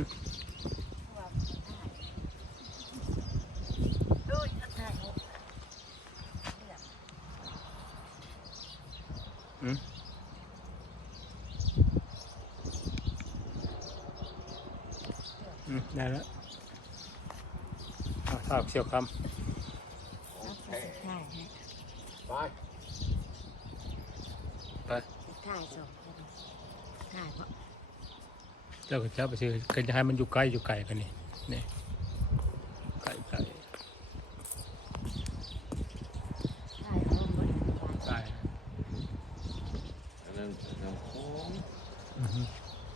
มได้แล้วถ้าเชี่ยวคำไปถ่ายส่งถ่ายเพราะเจ้าก็จะไปซื้อก็จะให้มันอยู่ใกล้อยู่ไกลกันนี่นี่ไกลถ่ายเอาบนไกลอันนั้นน้ำโค้ง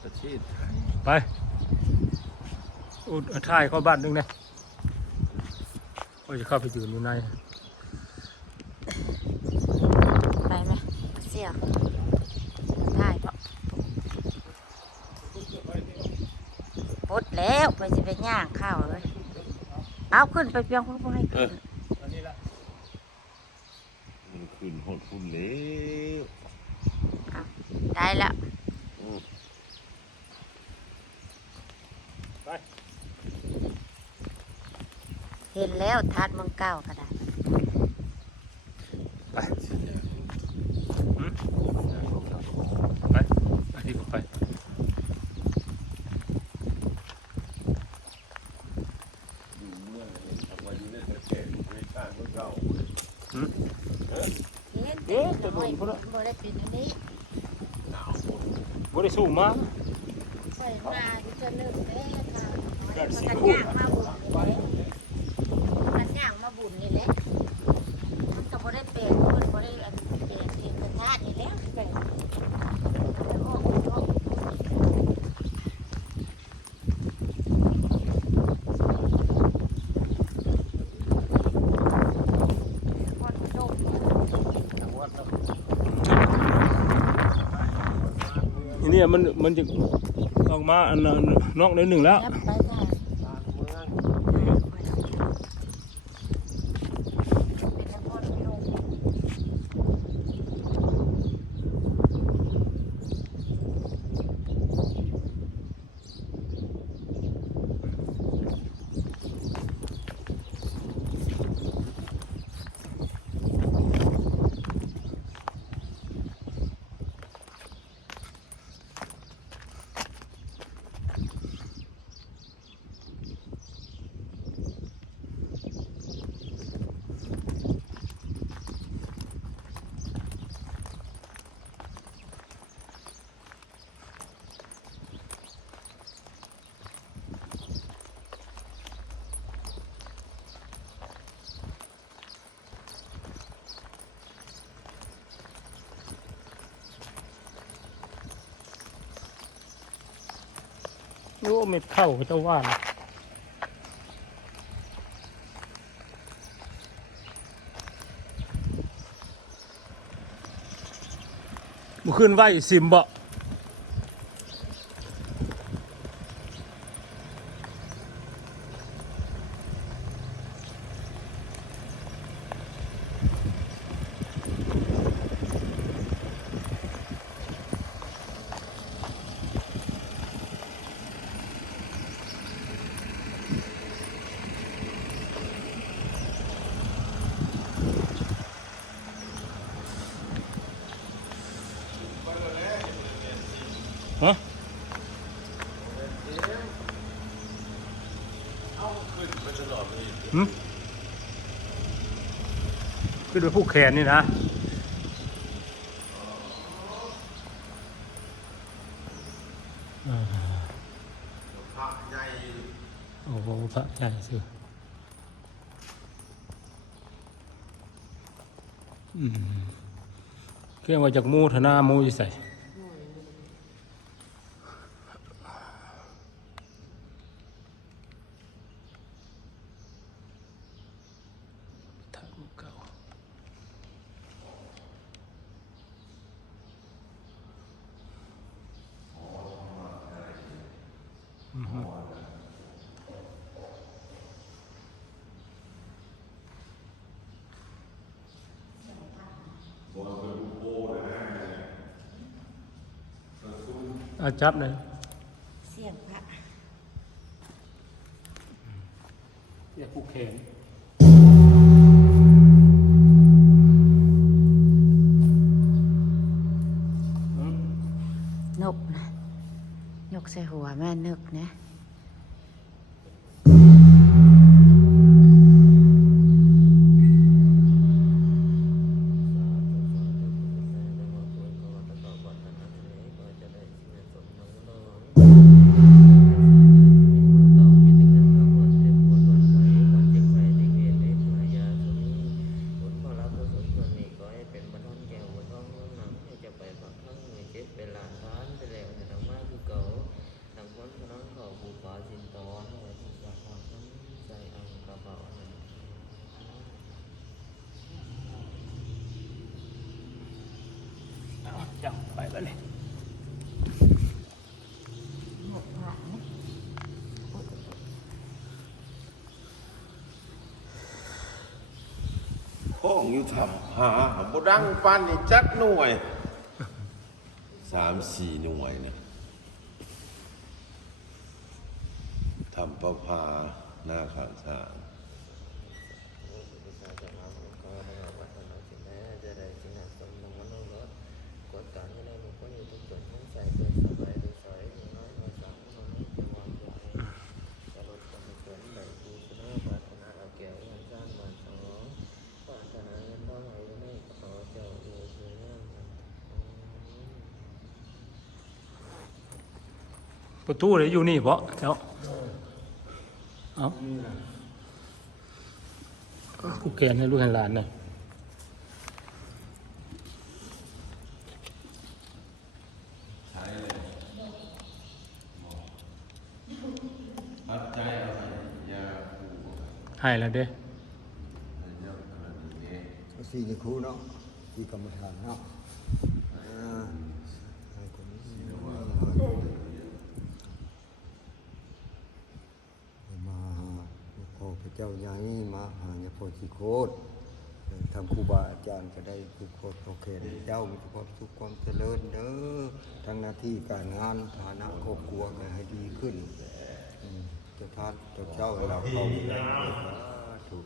ประเทศไทยไปอุดท้ายเข้าบ้านนึงนะก็จะเข้าไปอยู่ในไปไหมเสียถ่ายเพราะปดแล้วไปจะไปย่างข้าวเลยเอาขึ้นไปเพียงพอให้ขึ้นมันขึ้นหดฝุ่นแล้วได้แล้วเห็นแล้วทัดเมืองเก้าก็ได้ไปไปที่ผมไปจะโดนพวกนั้นบ่ได้เป็นอันนี้บ่ได้สู้มาใส่มาจะเลิกแล้วค่ะมันย่างมาบุญมันย่างมาบุญนี่แหละมันก็บ่ได้เป็นมันบ่ได้เป็นเองเป็นธาตุนี่แล้วเป็นทีนี้มันจะออกมาอันนอกนิดหนึ่งแล้วโอ้เม็ดเข้าเจ้าว่าบุขึ้นไหวซิมบ่ฮะขึ้นไปผู้แขนนี่นะโอ้โหพระใหญ่สิเครื่องมาจากมูธนามูจะใส่อาจับเลยเสียงพระ จะผูกแขนนกนะยกใส่หัวแม่นึกนะจับไปแล้วนี่ ห้องอยู่ทำหาบ่ดังปานนี่จักหน่วย3-4หน่วยนะทำประภาหน้าข้างสารประตูเลยอยู่นี่เพราะเจ้าเอาผูกแขนให้ลูกให้หลานหน่อยให้แล้วเด้สี่จะครูเนาะที่กรรมฐานเนาะมาหาพอพระเจ้าใหญ่มาหาเนี่ยพอสิโคตรทำครูบาอาจารย์ก็ได้ทุกคนโอเคเจ้ามีความสุขความเจริญเด้อทั้งหน้าที่การงานฐานะครอบครัวก็ให้ดีขึ้นจะทานจะเจ้าเราเข้าถูก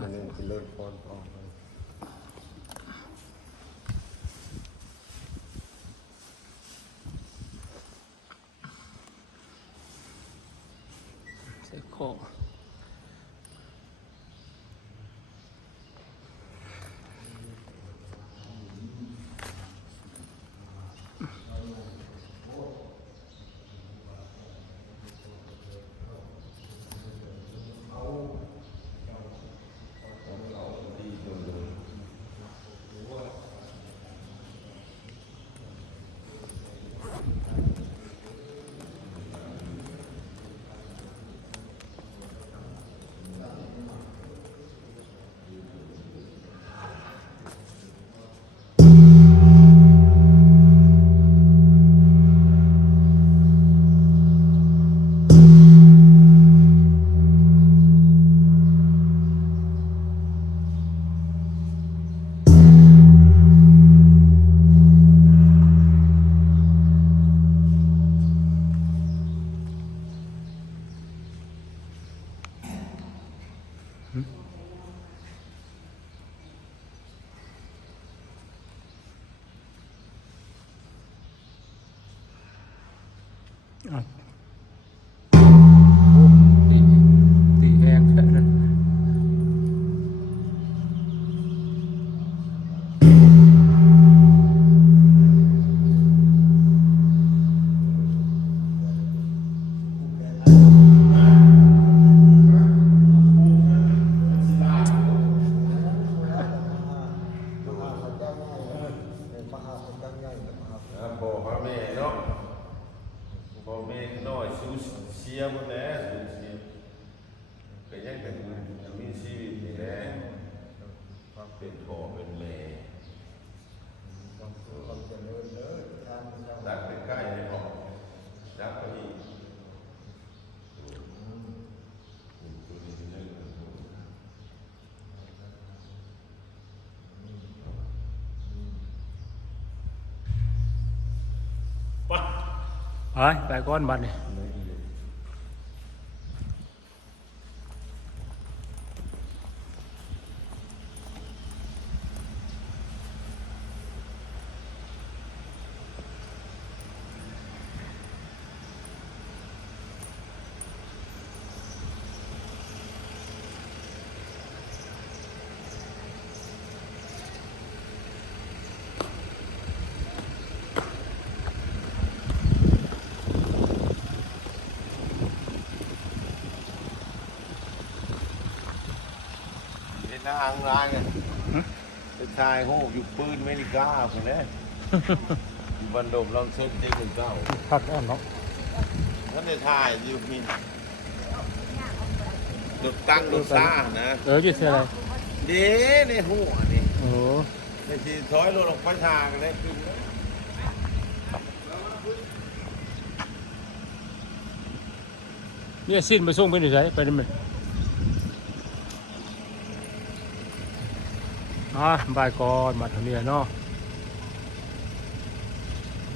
มันเป็นเลิศพรพรใส่คอตีแห้งแค่นั้นพ่อพระแม่เนาะพ่อแม่น้อยสูญเสียหมดแล้วสูญเสียก็ยังเป็นมีชีวิตนี่แหละเป็นพ่อเป็นแม่รักใกล้ๆเลยพ่อรักไปอีกไปก้อนบัตรนี่ างร้านเนี่ยไปชายโหอยู่ปืนอเมริกาคนนี้อยู่บันดมลองเส้นที่หนึ่งเก้า พักอ่อนเนาะ ท่านได้ถ่ายอยู่มีรถตั้งรถซ่านะ อยู่เท่าไร เด้ในหัวนี่ โอ้ ในที่ถอยรถลงไปทางกันเลยขึ้น เนี่ยสิ้นไปส่งไปหนึ่งไสไปได้ไหมบ่ายก่อนมาเท่านี้เนาะ